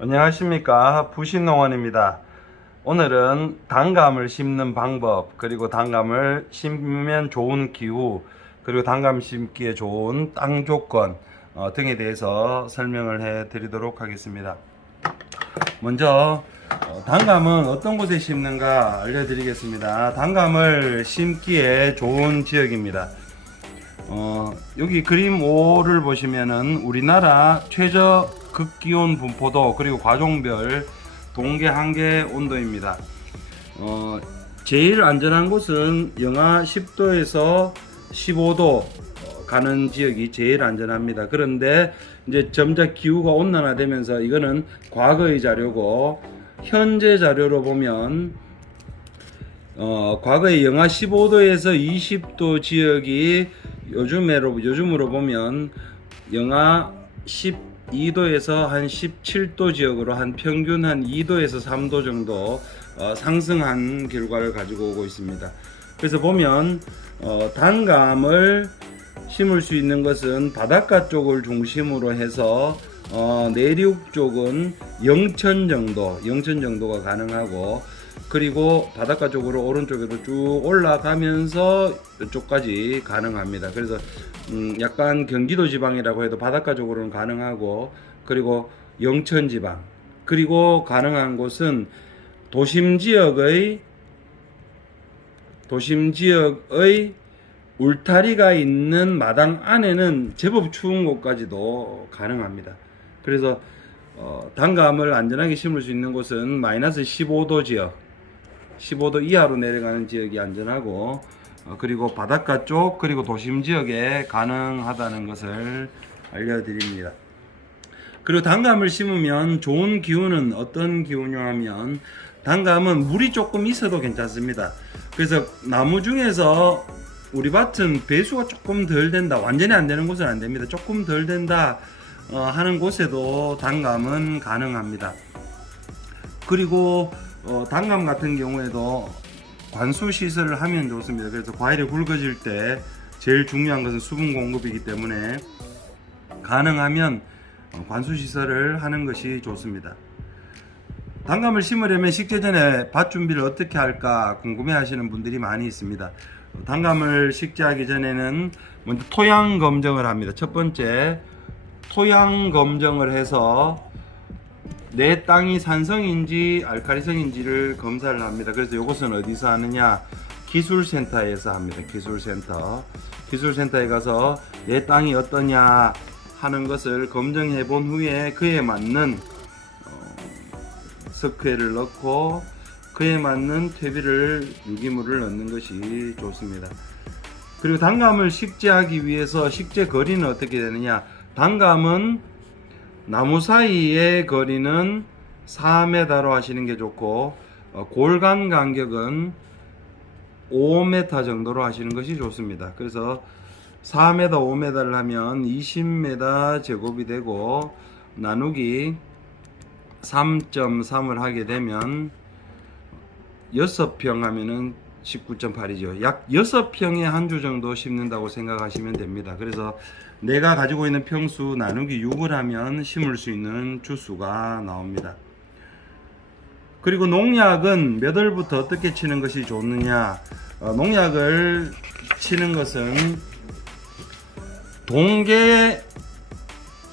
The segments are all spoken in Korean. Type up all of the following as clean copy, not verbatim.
안녕하십니까, 부신농원입니다. 오늘은 단감을 심는 방법, 그리고 단감을 심으면 좋은 기후, 그리고 단감 심기에 좋은 땅 조건 등에 대해서 설명을 해 드리도록 하겠습니다. 먼저 단감은 어떤 곳에 심는가 알려드리겠습니다. 단감을 심기에 좋은 지역입니다. 여기 그림 5를 보시면은 우리나라 최저 극기온 분포도 그리고 과종별 동계 한계 온도입니다. 제일 안전한 곳은 영하 10도에서 15도 가는 지역이 제일 안전합니다. 그런데 이제 점차 기후가 온난화되면서 이거는 과거의 자료고, 현재 자료로 보면 과거에 영하 15도에서 20도 지역이 요즘으로 보면 영하 12도에서 한 17도 지역으로 한 평균 한 2도에서 3도 정도 상승한 결과를 가지고 오고 있습니다. 그래서 보면 단감을 심을 수 있는 것은 바닷가 쪽을 중심으로 해서 내륙 쪽은 영천 정도가 가능하고, 그리고 바닷가 쪽으로 오른쪽으로 쭉 올라가면서 이쪽까지 가능합니다. 그래서 약간 경기도 지방이라고 해도 바닷가 쪽으로는 가능하고, 그리고 영천 지방, 그리고 가능한 곳은 도심 지역의 울타리가 있는 마당 안에는 제법 추운 곳까지도 가능합니다. 그래서 단감을 안전하게 심을 수 있는 곳은 마이너스 15도 지역, 15도 이하로 내려가는 지역이 안전하고, 그리고 바닷가 쪽, 그리고 도심 지역에 가능하다는 것을 알려드립니다. 그리고 단감을 심으면 좋은 기후는 어떤 기후냐 하면, 단감은 물이 조금 있어도 괜찮습니다. 그래서 나무 중에서 우리 밭은 배수가 조금 덜 된다, 완전히 안 되는 곳은 안 됩니다. 조금 덜 된다 하는 곳에도 단감은 가능합니다. 그리고 단감 같은 경우에도 관수 시설을 하면 좋습니다. 그래서 과일이 굵어질 때 제일 중요한 것은 수분 공급이기 때문에 가능하면 관수 시설을 하는 것이 좋습니다. 단감을 심으려면 식재전에 밭 준비를 어떻게 할까 궁금해 하시는 분들이 많이 있습니다. 단감을 식재하기 전에는 먼저 토양 검정을 합니다. 첫 번째, 토양 검정을 해서 내 땅이 산성인지 알칼리성인지를 검사를 합니다. 그래서 이것은 어디서 하느냐? 기술센터에서 합니다. 기술센터에 가서 내 땅이 어떠냐 하는 것을 검증해 본 후에 그에 맞는 석회를 넣고 그에 맞는 퇴비를, 유기물을 넣는 것이 좋습니다. 그리고 단감을 식재하기 위해서 식재 거리는 어떻게 되느냐? 단감은 나무 사이의 거리는 4m로 하시는 게 좋고, 골간 간격은 5m 정도로 하시는 것이 좋습니다. 그래서 4m, 5m를 하면 20m 제곱이 되고, 나누기 3.3을 하게 되면 6평 하면은 19.8이죠. 약 6평에 한 주 정도 심는다고 생각하시면 됩니다. 그래서 내가 가지고 있는 평수 나누기 6을 하면 심을 수 있는 주수가 나옵니다. 그리고 농약은 몇 월부터 어떻게 치는 것이 좋느냐? 농약을 치는 것은 동계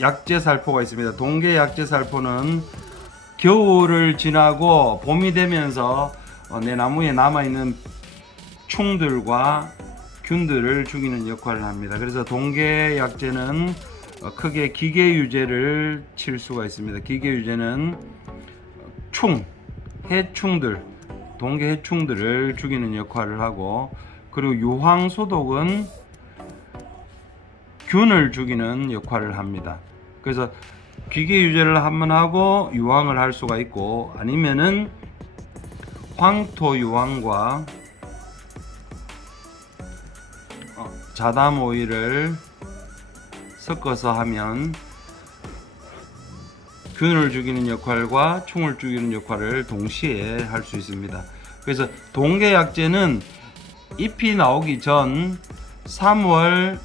약제살포가 있습니다. 동계 약제살포는 겨울을 지나고 봄이 되면서 내 나무에 남아있는 충들과 균들을 죽이는 역할을 합니다. 그래서 동계 약제는 크게 기계유제를 칠 수가 있습니다. 기계유제는 해충들, 동계 해충들을 죽이는 역할을 하고, 그리고 유황소독은 균을 죽이는 역할을 합니다. 그래서 기계유제를 한번 하고 유황을 할 수가 있고, 아니면은 황토유황과 자담 오일을 섞어서 하면 균을 죽이는 역할과 충을 죽이는 역할을 동시에 할 수 있습니다. 그래서 동계약제는 잎이 나오기 전 3월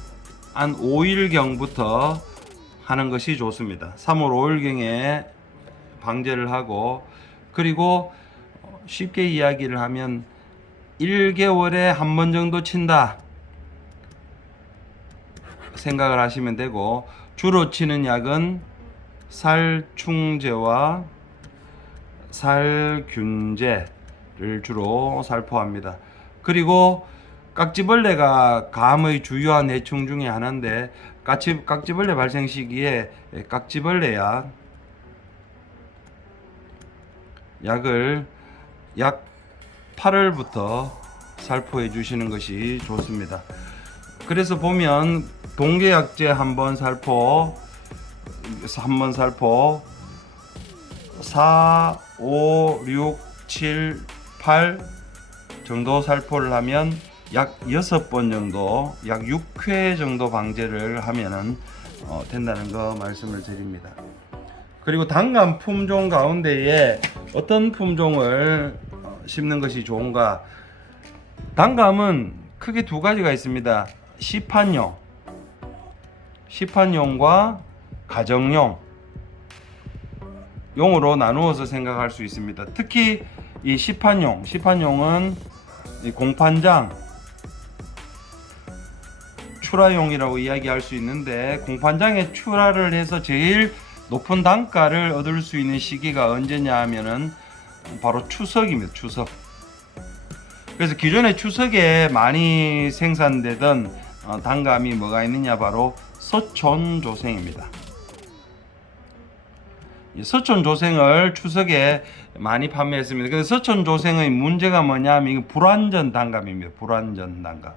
한 5일경부터 하는 것이 좋습니다. 3월 5일경에 방제를 하고, 그리고 쉽게 이야기를 하면 1개월에 한 번 정도 친다 생각을 하시면 되고, 주로 치는 약은 살충제와 살균제를 주로 살포합니다. 그리고 깍지벌레가 감의 주요한 해충 중에 하나인데, 깍지벌레 발생 시기에 깍지벌레 약을 약 8월부터 살포해 주시는 것이 좋습니다. 그래서 보면 동계약제 한번 살포 4, 5, 6, 7, 8 정도 살포를 하면 약 6번 정도, 약 6회 정도 방제를 하면은 된다는 거 말씀을 드립니다. 그리고 단감 품종 가운데에 어떤 품종을 심는 것이 좋은가? 단감은 크게 두 가지가 있습니다. 시판용과 가정용 용으로 나누어서 생각할 수 있습니다. 특히 이 시판용은 이 공판장 출하용이라고 이야기할 수 있는데, 공판장에 출하를 해서 제일 높은 단가를 얻을 수 있는 시기가 언제냐 하면은 바로 추석입니다. 추석. 그래서 기존에 추석에 많이 생산되던 단감이 뭐가 있느냐, 바로 서촌조생입니다. 서촌조생을 추석에 많이 판매했습니다. 그래서 서촌조생의 문제가 뭐냐면 이게 불완전 단감입니다. 불완전 단감.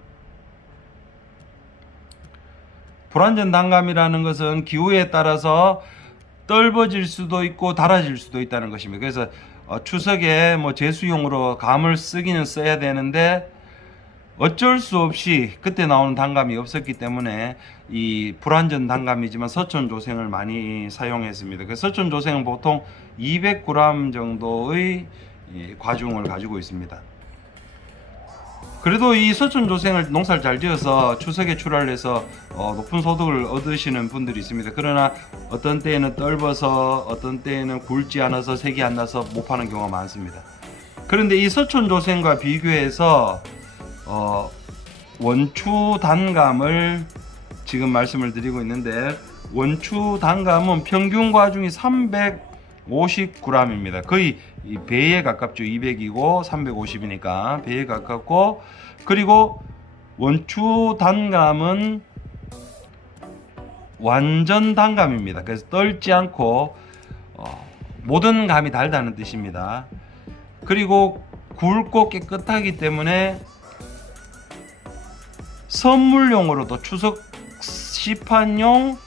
불완전 단감이라는 것은 기후에 따라서 떫어질 수도 있고 달아질 수도 있다는 것입니다. 그래서 추석에 뭐 제수용으로 감을 쓰기는 써야 되는데 어쩔 수 없이 그때 나오는 단감이 없었기 때문에 이 불완전 단감이지만 서촌조생을 많이 사용했습니다. 그 서촌조생은 보통 200g 정도의 과중을 가지고 있습니다. 그래도 이 서촌조생을 농사를 잘 지어서 추석에 출하를 해서 높은 소득을 얻으시는 분들이 있습니다. 그러나 어떤 때에는 떫어서, 어떤 때에는 굵지 않아서 색이 안 나서 못 파는 경우가 많습니다. 그런데 이 서촌조생과 비교해서 원추 단감을 지금 말씀을 드리고 있는데, 원추 단감은 평균 과중이 350g입니다. 거의 배에 가깝죠. 200이고 350이니까 배에 가깝고, 그리고 원추 단감은 완전 단감입니다. 그래서 떨지 않고 모든 감이 달다는 뜻입니다. 그리고 굵고 깨끗하기 때문에 선물용으로도, 추석 시판용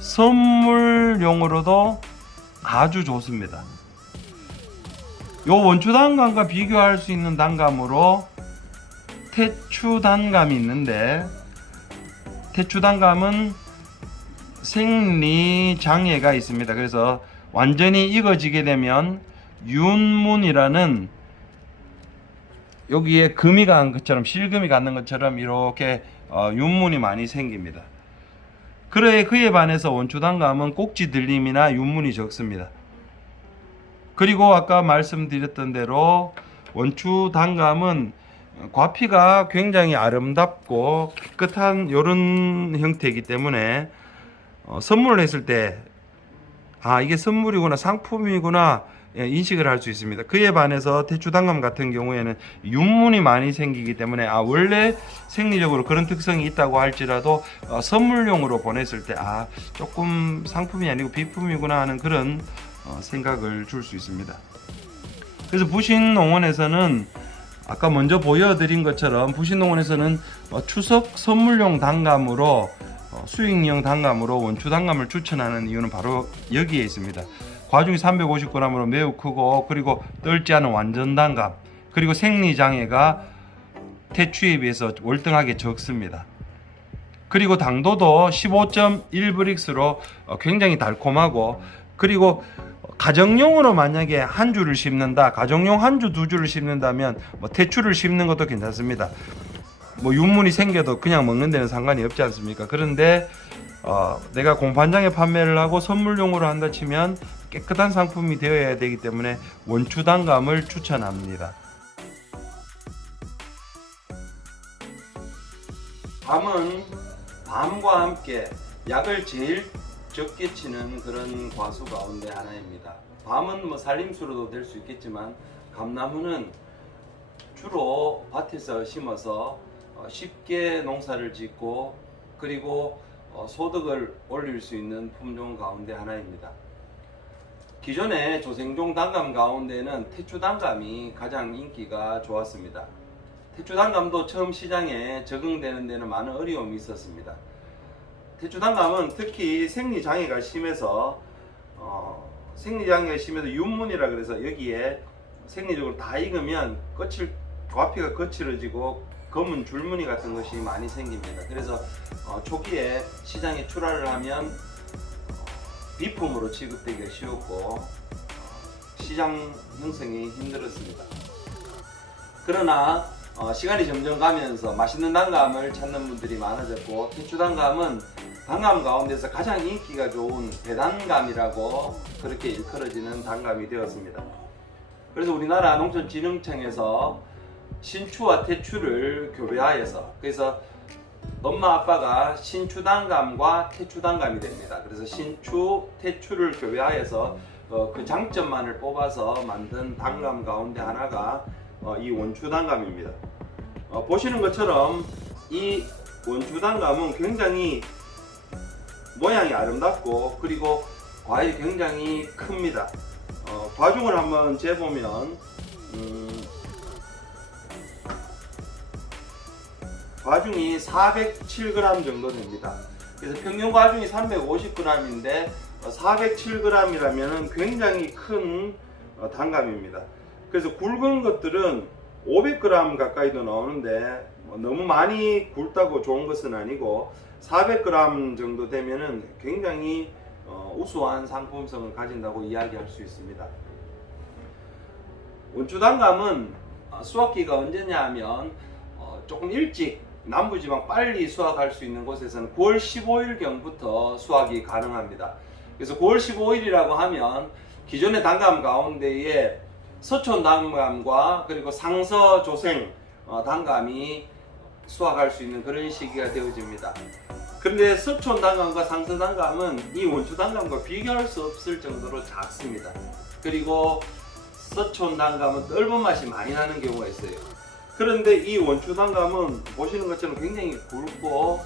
선물용으로도 아주 좋습니다. 요 원추 단감과 비교할 수 있는 단감으로 태추 단감이 있는데, 태추 단감은 생리 장애가 있습니다. 그래서 완전히 익어지게 되면 윤문이라는, 여기에 금이 간 것처럼, 실금이 갖는 것처럼 이렇게 윤문이 많이 생깁니다. 그에 반해서 원추 단감은 꼭지 들림이나 윤문이 적습니다. 그리고 아까 말씀드렸던 대로 원추 단감은 과피가 굉장히 아름답고 깨끗한 이런 형태이기 때문에 선물을 했을 때 이게 선물이구나, 상품이구나 인식을 할 수 있습니다. 그에 반해서 태추 단감 같은 경우에는 윤문이 많이 생기기 때문에 원래 생리적으로 그런 특성이 있다고 할지라도 선물용으로 보냈을 때 조금 상품이 아니고 비품이구나 하는 그런 생각을 줄 수 있습니다. 그래서 부신농원에서는 아까 먼저 보여드린 것처럼 부신농원에서는 추석 선물용 단감으로, 수익용 단감으로 원추 단감을 추천하는 이유는 바로 여기에 있습니다. 과중이 350g으로 매우 크고, 그리고 떫지 않은 완전 단감, 그리고 생리장애가 태추에 비해서 월등하게 적습니다. 그리고 당도도 15.1브릭스로 굉장히 달콤하고, 그리고 가정용으로 만약에 한 주를 심는다, 가정용 한 주, 두 주를 심는다면 태추를 심는 것도 괜찮습니다. 윤문이 생겨도 그냥 먹는 데는 상관이 없지 않습니까? 그런데 내가 공판장에 판매를 하고 선물용으로 한다 치면 깨끗한 상품이 되어야 되기 때문에 원추 단감을 추천합니다. 밤은 밤과 함께 약을 제일 적게 치는 그런 과수 가운데 하나입니다. 밤은 뭐 살림수로도 될 수 있겠지만 감나무는 주로 밭에서 심어서 쉽게 농사를 짓고 그리고 소득을 올릴 수 있는 품종 가운데 하나입니다. 기존의 조생종 단감 가운데는 태추 단감이 가장 인기가 좋았습니다. 태추 단감도 처음 시장에 적응되는 데는 많은 어려움이 있었습니다. 태추 단감은 특히 생리장애가 심해서 윤문이라 그래서 여기에 생리적으로 다 익으면 과피가 거칠어지고 검은 줄무늬 같은 것이 많이 생깁니다. 그래서 초기에 시장에 출하를 하면 비품으로 취급되기가 쉬웠고 시장 형성이 힘들었습니다. 그러나 시간이 점점 가면서 맛있는 단감을 찾는 분들이 많아졌고 태추 단감은 단감 가운데서 가장 인기가 좋은 대단감이라고 그렇게 일컬어지는 단감이 되었습니다. 그래서 우리나라 농촌진흥청에서 신추와 태추를 교배하여서 그래서 엄마 아빠가 신추 단감과 태추 단감이 됩니다. 그래서 신추, 태추를 교배하여서 그 장점만을 뽑아서 만든 단감 가운데 하나가 이 원추 단감입니다. 보시는 것처럼 이 원추 단감은 굉장히 모양이 아름답고 그리고 과일이 굉장히 큽니다. 과중을 한번 재보면 과중이 407g 정도 됩니다. 그래서 평균 과중이 350g인데 407g이라면 굉장히 큰 단감입니다. 그래서 굵은 것들은 500g 가까이도 나오는데 너무 많이 굵다고 좋은 것은 아니고 400g 정도 되면은 굉장히 우수한 상품성을 가진다고 이야기할 수 있습니다. 원추 단감은 수확기가 언제냐 하면 조금 일찍 남부지방 빨리 수확할 수 있는 곳에서는 9월 15일경부터 수확이 가능합니다. 그래서 9월 15일이라고 하면 기존의 단감 가운데에 서촌 단감과 그리고 상서 조생 단감이 수확할 수 있는 그런 시기가 되어집니다. 그런데 서촌 단감과 상서 단감은 이 원추 단감과 비교할 수 없을 정도로 작습니다. 그리고 서촌 단감은 떫은 맛이 많이 나는 경우가 있어요. 그런데 이 원추 단감은 보시는 것처럼 굉장히 굵고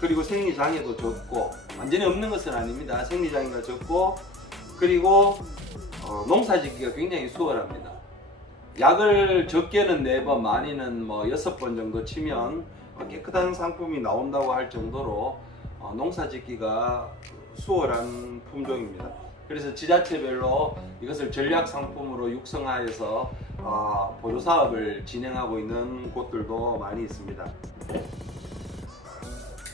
그리고 생리장애도 적고 완전히 없는 것은 아닙니다. 생리장애가 적고 그리고 농사짓기가 굉장히 수월합니다. 약을 적게는 4번 많이는 6번 정도 치면 깨끗한 상품이 나온다고 할 정도로 농사짓기가 수월한 품종입니다. 그래서 지자체별로 이것을 전략 상품으로 육성하여서 보조 사업을 진행하고 있는 곳들도 많이 있습니다.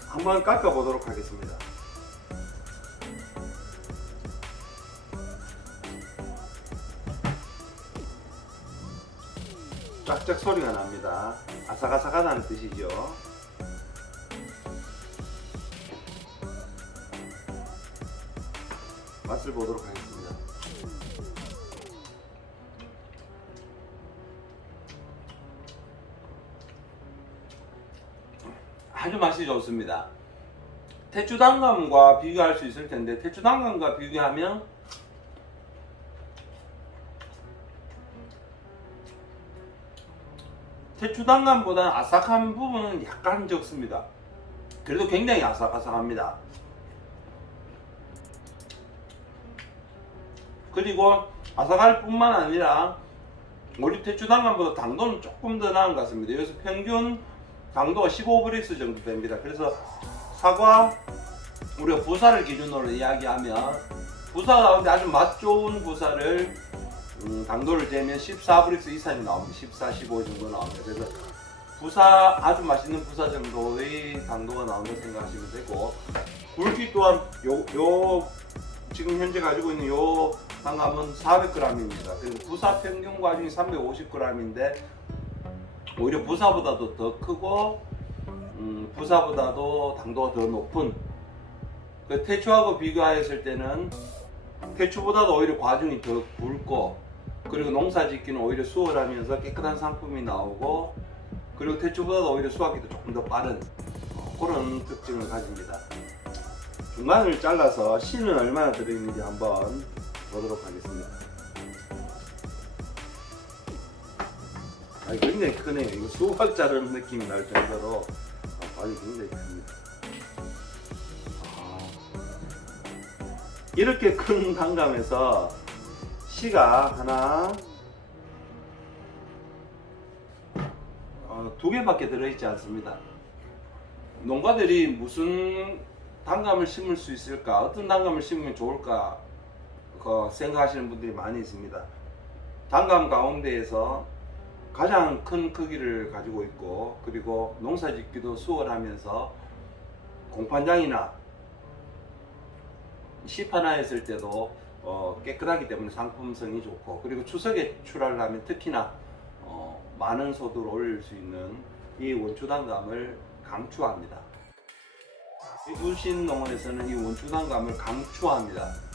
한번 깎아 보도록 하겠습니다. 쫙쫙 소리가 납니다. 아삭아삭하다는 뜻이죠. 맛을 보도록 하겠습니다. 아주 맛이 좋습니다. 태추 단감과 비교할 수 있을 텐데 태추 단감과 비교하면 태추 단감보다는 아삭한 부분은 약간 적습니다. 그래도 굉장히 아삭아삭합니다. 그리고 아삭할 뿐만 아니라 우리 태추 단감보다 당도는 조금 더 나은 것 같습니다. 여기서 평균 당도가 15브릭스 정도 됩니다. 그래서 사과, 우리가 부사를 기준으로 이야기하면 부사 가운데 아주 맛 좋은 부사를 당도를 재면 14브릭스 이상이 나옵니다. 14, 15 정도 나옵니다. 그래서 부사, 아주 맛있는 부사 정도의 당도가 나온다고 생각하시면 되고, 굵기 또한 지금 현재 가지고 있는 요 단감은 400g입니다. 그리고 부사 평균 과중이 350g인데 오히려 부사보다도 더 크고 부사보다도 당도가 더 높은, 그 태추하고 비교하였을 때는 태초보다도 오히려 과정이 더 굵고, 그리고 농사짓기는 오히려 수월하면서 깨끗한 상품이 나오고, 그리고 태초보다도 오히려 수확기도 조금 더 빠른 그런 특징을 가집니다. 중간을 잘라서 씨는 얼마나 들어있는지 한번 보도록 하겠습니다. 굉장히 크네요. 이거 수박 자르는 느낌이 날 정도로 과정이 굉장히 큽니다. 이렇게 큰 단감에서 씨가 하나, 두 개밖에 들어있지 않습니다. 농가들이 무슨 단감을 심을 수 있을까, 어떤 단감을 심으면 좋을까 생각하시는 분들이 많이 있습니다. 단감 가운데에서 가장 큰 크기를 가지고 있고, 그리고 농사짓기도 수월하면서 공판장이나 시판화했을 때도 깨끗하기 때문에 상품성이 좋고, 그리고 추석에 출하를 하면 특히나 많은 소득을 올릴 수 있는 이 원추단감을 강추합니다. 울신 농원에서는 이 원추단감을 강추합니다.